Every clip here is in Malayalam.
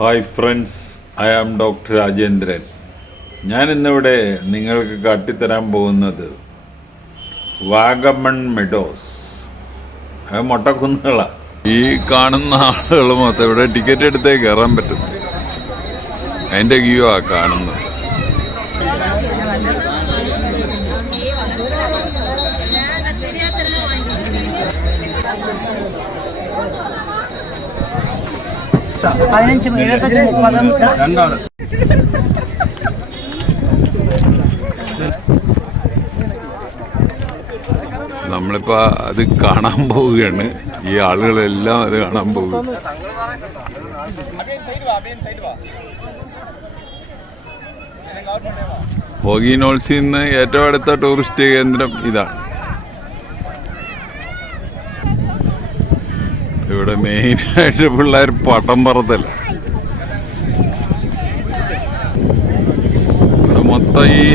Hi friends, I am doctor Rajendran. ഞാൻ ഇന്നിവിടെ നിങ്ങൾക്ക് കാട്ടിത്തരാൻ പോകുന്നത് വാഗമൺ മെഡോസ്. അത് മൊട്ടക്കുന്നുകളാണ്. ഈ കാണുന്ന ആളുകൾ മൊത്തം ഇവിടെ ടിക്കറ്റ് എടുത്തേ കയറാൻ പറ്റും. അതിൻ്റെ ക്യൂ ആ കാണുന്നത്. നമ്മളിപ്പോ അത് കാണാൻ പോവുകയാണ്. ഈ ആളുകളെല്ലാം അത് കാണാൻ പോകും. ഹോഗിനോൾസിൽ നിന്ന് ഏറ്റവും അടുത്ത ടൂറിസ്റ്റ് കേന്ദ്രം ഇതാണ്. ഇവിടെ മെയിനായിട്ട് പിള്ളേർ പട്ടം പറത്തല്ല. ഇവിടെ മൊത്തം ഈ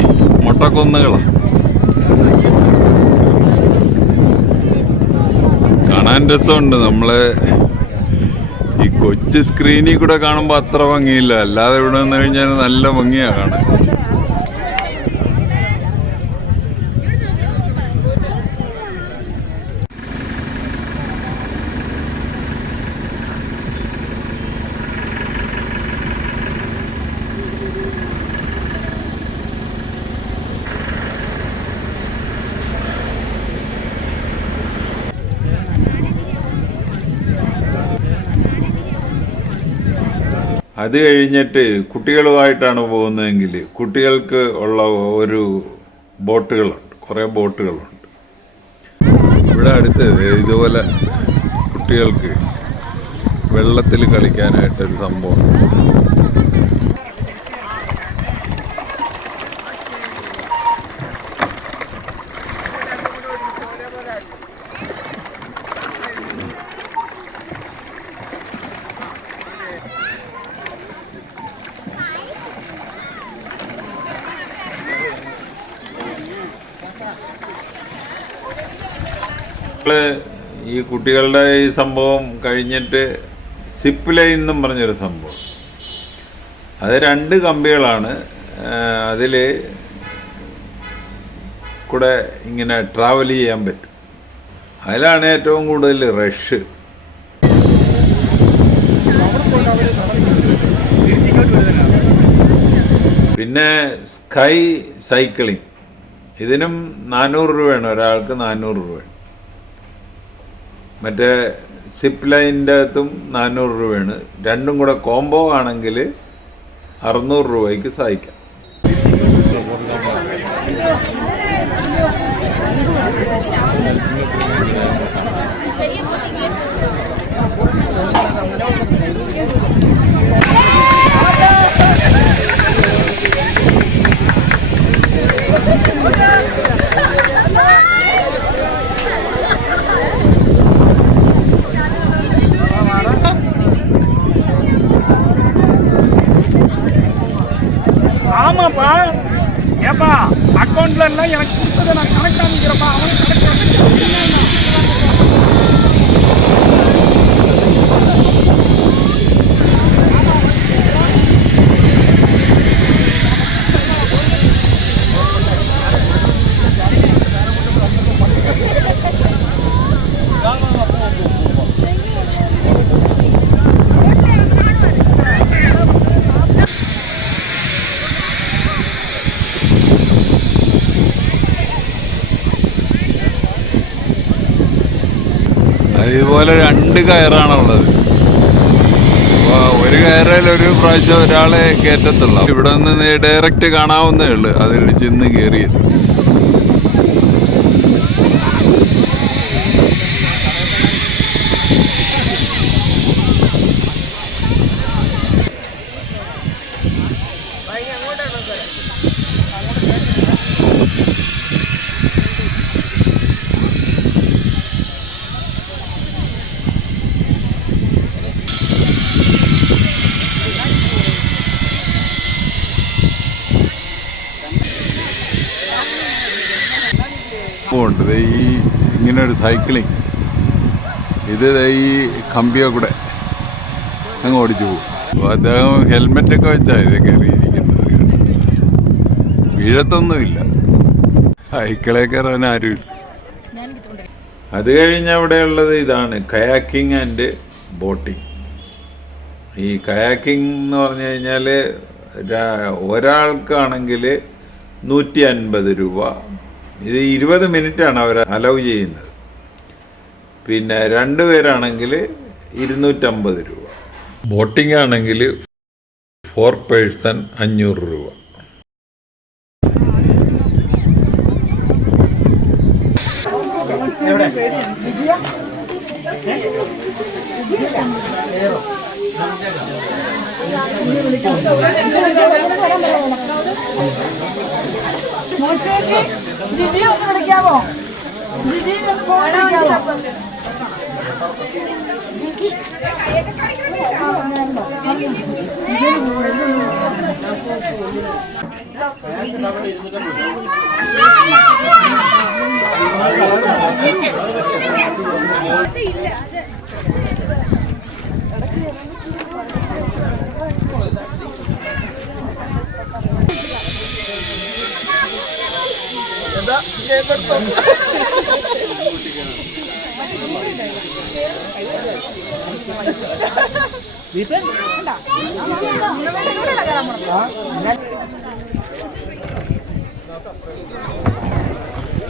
മൊട്ടക്കുന്നുകളാണ്. കാണാൻ രസമുണ്ട്. നമ്മള് ഈ കൊച്ചു സ്ക്രീനിൽ കൂടെ കാണുമ്പോൾ അത്ര ഭംഗിയില്ല. അല്ലാതെ ഇവിടെ വന്നു കഴിഞ്ഞാൽ നല്ല ഭംഗിയാണ് കാണാൻ. അത് കഴിഞ്ഞിട്ട് കുട്ടികളുമായിട്ടാണ് പോകുന്നതെങ്കിൽ കുട്ടികൾക്ക് ഉള്ള ഒരു ബോട്ടുകളുണ്ട്, കുറേ ബോട്ടുകളുണ്ട് ഇവിടെ അടുത്ത്. ഇതുപോലെ കുട്ടികൾക്ക് വെള്ളത്തിൽ കളിക്കാനായിട്ടൊരു സംഭവം. ഈ കുട്ടികളുടെ ഈ സംഭവം കഴിഞ്ഞിട്ട് സിപ്പ് ലൈൻ എന്നും പറഞ്ഞൊരു സംഭവം. അത് 2 കമ്പികളാണ്. അതിൽ കൂടെ ഇങ്ങനെ ട്രാവൽ ചെയ്യാൻ പറ്റും. അതിലാണ് ഏറ്റവും കൂടുതൽ റഷ്. പിന്നെ സ്കൈ സൈക്ലിംഗ്, ഇതിനും 400 രൂപയാണ്, ഒരാൾക്ക് 400 രൂപയാണ്. മറ്റേ സിപ്പ് ലൈനിൻ്റെ അകത്തും 400 രൂപയാണ്. രണ്ടും കൂടെ കോംബോ ആണെങ്കിൽ 600 രൂപയ്ക്ക് സഹായിക്കാം. ஆமாப்பா, ஏப்பா அக்கௌண்ட்ல எல்லாம் எனக்கு கொடுத்ததை நான் கணக்கு காமிக்கிறப்பா. அவனுக்கு ഇതുപോലെ 2 കയറാണുള്ളത്. അപ്പോൾ ഒരു കയറിൽ ഒരു പ്രാവശ്യം ഒരാളെ കയറ്റത്തുള്ളൂ. ഇവിടെ നിന്ന് ഡയറക്റ്റ് കാണാവുന്നേ ഉള്ളൂ. അതിൽ ചെന്ന് കയറിയത്. ഉണ്ട് ഈ ഇങ്ങനെ ഒരു സൈക്ലിംഗ്. ഇത് ഈ കമ്പിയോ കൂടെ അങ്ങ് ഓടിച്ചു പോകും. അപ്പോൾ അദ്ദേഹം ഹെൽമെറ്റൊക്കെ വെച്ചാണ് ഇത് കയറിയിരിക്കുന്നത്. വീഴത്തൊന്നുമില്ല, സൈക്കിളെ കയറാൻ ആരുമില്ല. അത് കഴിഞ്ഞ് അവിടെ ഉള്ളത് ഇതാണ് കയാക്കിംഗ് ആൻഡ് ബോട്ടിംഗ്. ഈ കയാക്കിംഗ് എന്ന് പറഞ്ഞു കഴിഞ്ഞാൽ ഒരാൾക്കാണെങ്കിൽ 150 രൂപ. ഇത് 20 മിനിറ്റാണ് അവർ അലൗ ചെയ്യുന്നത്. പിന്നെ 2 പേരാണെങ്കിൽ 250 രൂപ. ബോട്ടിംഗ് ആണെങ്കിൽ 4 പേഴ്സൺ 500 രൂപ.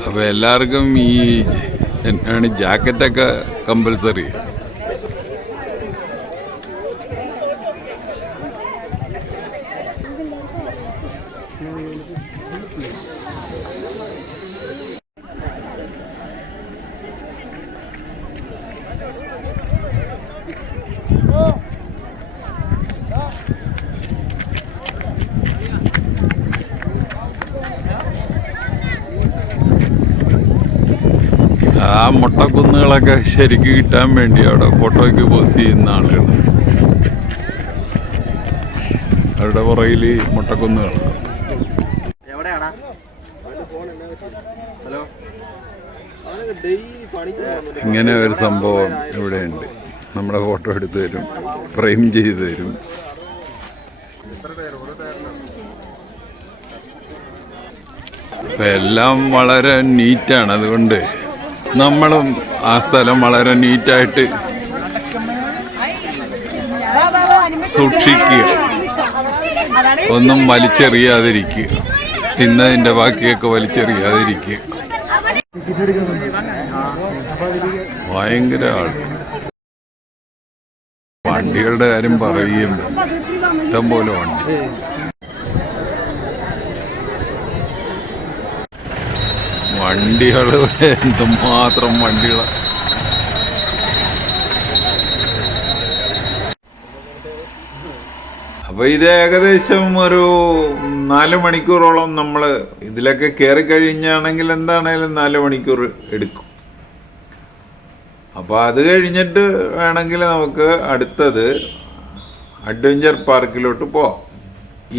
അപ്പൊ എല്ലാവർക്കും ഈ എന്താണ് ജാക്കറ്റൊക്കെ കമ്പൽസറി. ആ മുട്ടക്കുന്നുകളൊക്കെ ശരിക്ക് കിട്ടാൻ വേണ്ടി അവിടെ ഫോട്ടോയ്ക്ക് പോസ്റ്റ് ചെയ്യുന്ന ആളുകൾ, അവരുടെ പുറകിൽ മുട്ടക്കുന്നുകൾ. ഇങ്ങനെ ഒരു സംഭവം ഇവിടെയുണ്ട്. നമ്മുടെ ഫോട്ടോ എടുത്ത് തരും, ഫ്രെയിം ചെയ്ത് തരും. എല്ലാം വളരെ നീറ്റാണ്. അതുകൊണ്ട് നമ്മളും ആ സ്ഥലം വളരെ നീറ്റായിട്ട് സൂക്ഷിക്കുക, ഒന്നും വലിച്ചെറിയാതിരിക്കുക, തിന്നതിൻ്റെ ബാക്കിയൊക്കെ വലിച്ചെറിയാതിരിക്കുക. ഭയങ്കര ആൾ. വണ്ടികളുടെ കാര്യം പറയുകയും ഇഷ്ടംപോലെ വണ്ടി. വണ്ടികൾ എന്തുമാത്രം വണ്ടികൾ. അപ്പോൾ ഇത് ഏകദേശം ഒരു 4 മണിക്കൂറോളം നമ്മൾ ഇതിലൊക്കെ കയറി കഴിഞ്ഞാണെങ്കിൽ എന്താണേലും 4 മണിക്കൂർ എടുക്കും. അപ്പോൾ അത് കഴിഞ്ഞിട്ട് വേണമെങ്കിൽ നമുക്ക് അടുത്തത് അഡ്വഞ്ചർ പാർക്കിലോട്ട് പോവാം.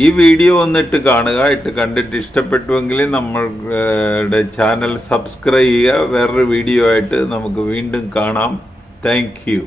ഈ വീഡിയോ വന്നിട്ട് കാണുക. കണ്ടിട്ട് ഇഷ്ടപ്പെട്ടുവെങ്കിൽ നമ്മളുടെ ചാനൽ സബ്സ്ക്രൈബ് ചെയ്യുക. വേറൊരു വീഡിയോ ആയിട്ട് നമുക്ക് വീണ്ടും കാണാം. Thank you.